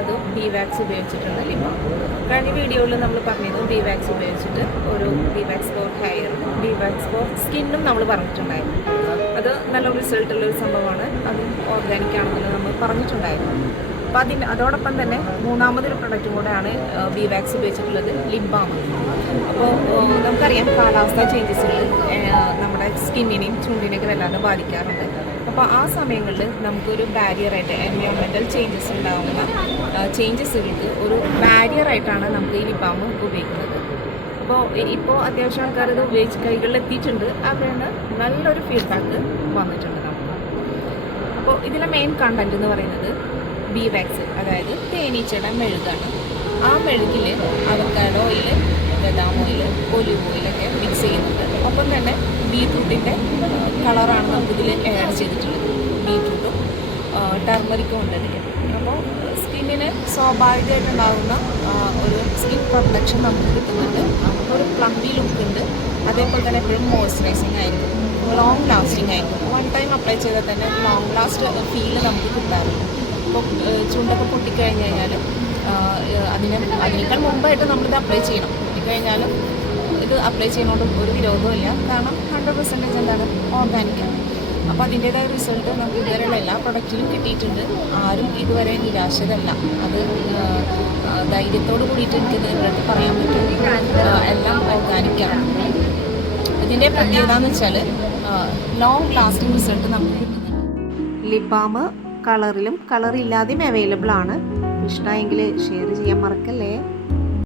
അത് bee wax ഉപയോഗിച്ചിട്ടുള്ള lip balm. കഴിഞ്ഞ വീഡിയോയിൽ നമ്മൾ പറഞ്ഞിരുന്നു ബി വാക്സ് ഉപയോഗിച്ചിട്ട് ഒരു bee wax for hair, bee wax for സ്കിന്നും നമ്മൾ പറഞ്ഞിട്ടുണ്ടായിരുന്നു. അത് നല്ലൊരു റിസൾട്ടുള്ളൊരു സംഭവമാണ്, അത് ഓർഗാനിക് ആണെന്ന് നമ്മൾ പറഞ്ഞിട്ടുണ്ടായിരുന്നു. അപ്പോൾ അതോടൊപ്പം തന്നെ മൂന്നാമതൊരു പ്രൊഡക്റ്റും കൂടെയാണ് ബി വാക്സ് ഉപയോഗിച്ചിട്ടുള്ളത്, ലിപ് ബാം. അപ്പോൾ നമുക്കറിയാം കാലാവസ്ഥ ചേഞ്ചസുകൾ നമ്മുടെ സ്കിന്നിനെയും ചുണ്ടിനെയൊക്കെ വല്ലാതെ ബാധിക്കാറുണ്ട്. അപ്പോൾ ആ സമയങ്ങളിൽ നമുക്കൊരു ബാരിയറായിട്ട് എൻവയോൺമെൻറ്റൽ ചേഞ്ചസ് ഉണ്ടാകുന്ന ചേഞ്ചസുകൾക്ക് ഒരു ബാരിയറായിട്ടാണ് നമുക്ക് ഈ ലിപ് ബാം ഉപയോഗിക്കുന്നത്. അപ്പോൾ ഇപ്പോൾ അത്യാവശ്യം ആൾക്കാർ ഇത് ഉപയോഗിച്ച് കൈകളിൽ എത്തിയിട്ടുണ്ട്. അവരാണ് നല്ലൊരു ഫീഡ്ബാക്ക് വന്നിട്ടുണ്ട് നമുക്ക്. അപ്പോൾ ഇതിലെ മെയിൻ കണ്ടൻറ്റ് എന്ന് പറയുന്നത് ബി വാക്സ്, അതായത് തേനീച്ചയുടെ മെഴുകാണ്. ആ മെഴുകിൽ അവക്കാഡോ ഓയിൽ, ബദാം ഓയിൽ, ഒലിവ് ഓയിലൊക്കെ മിക്സ് ചെയ്യുന്നുണ്ട്. ഒപ്പം തന്നെ ബീറ്റ്റൂട്ടിൻ്റെ കളറാണ് നമുക്കിതിൽ ആഡ് ചെയ്തിട്ടുള്ളത്. ബീറ്റ്റൂട്ടും ടർമറിക്കും ഉണ്ട് ഇതിൽ. അപ്പോൾ സ്കിന്നിന് സ്വാഭാവികമായിട്ടുണ്ടാകുന്ന ഒരു സ്കിൻ പ്രൊട്ടക്ഷൻ നമുക്ക് കിട്ടുന്നുണ്ട്. ഒരു പ്ലംബി ലുക്ക് ഉണ്ട്. അതേപോലെ തന്നെ എപ്പോഴും മോയ്സ്ചറൈസിങ് ആയിരിക്കും, ലോങ് ലാസ്റ്റിംഗ് ആയിരിക്കും. വൺ ടൈം അപ്ലൈ ചെയ്താൽ തന്നെ ലോങ് ലാസ്റ്റ് ഫീല് നമുക്ക് കിട്ടാറുണ്ട്. ഇപ്പോൾ ചുണ്ടൊക്കെ പൊട്ടിക്കഴിഞ്ഞ് കഴിഞ്ഞാൽ അതിനേക്കാൾ മുമ്പായിട്ട് നമ്മളിത് അപ്ലൈ ചെയ്യണം. പൊട്ടിക്കഴിഞ്ഞാലും ഇത് അപ്ലൈ ചെയ്യുന്നതുകൊണ്ട് ഒരു വിരോധവും ഇല്ല, കാരണം 100% എന്താണ് ഓർഗാനിക്കാണ്. അപ്പോൾ അതിൻ്റേതായ റിസൾട്ട് നമുക്ക് ഇതുവരെയുള്ള എല്ലാ പ്രൊഡക്റ്റിലും കിട്ടിയിട്ടുണ്ട്. ആരും ഇതുവരെ നിരാശരല്ല. അത് ധൈര്യത്തോട് കൂടിയിട്ട് എനിക്ക് നിങ്ങളുടെ പറയാൻ പറ്റും, എല്ലാം ഓർഗാനിക്കാണ്. ഇതിൻ്റെ പ്രത്യേകത എന്ന് വെച്ചാൽ ലോങ് ലാസ്റ്റിംഗ് റിസൾട്ട് നമുക്ക് കിട്ടുന്നുണ്ട്. ലിപ് ബാം കളറിലും കളറില്ലാതെയും അവൈലബിൾ ആണ്. ഇഷ്ടമായെങ്കിൽ ഷെയർ ചെയ്യാൻ മറക്കല്ലേ.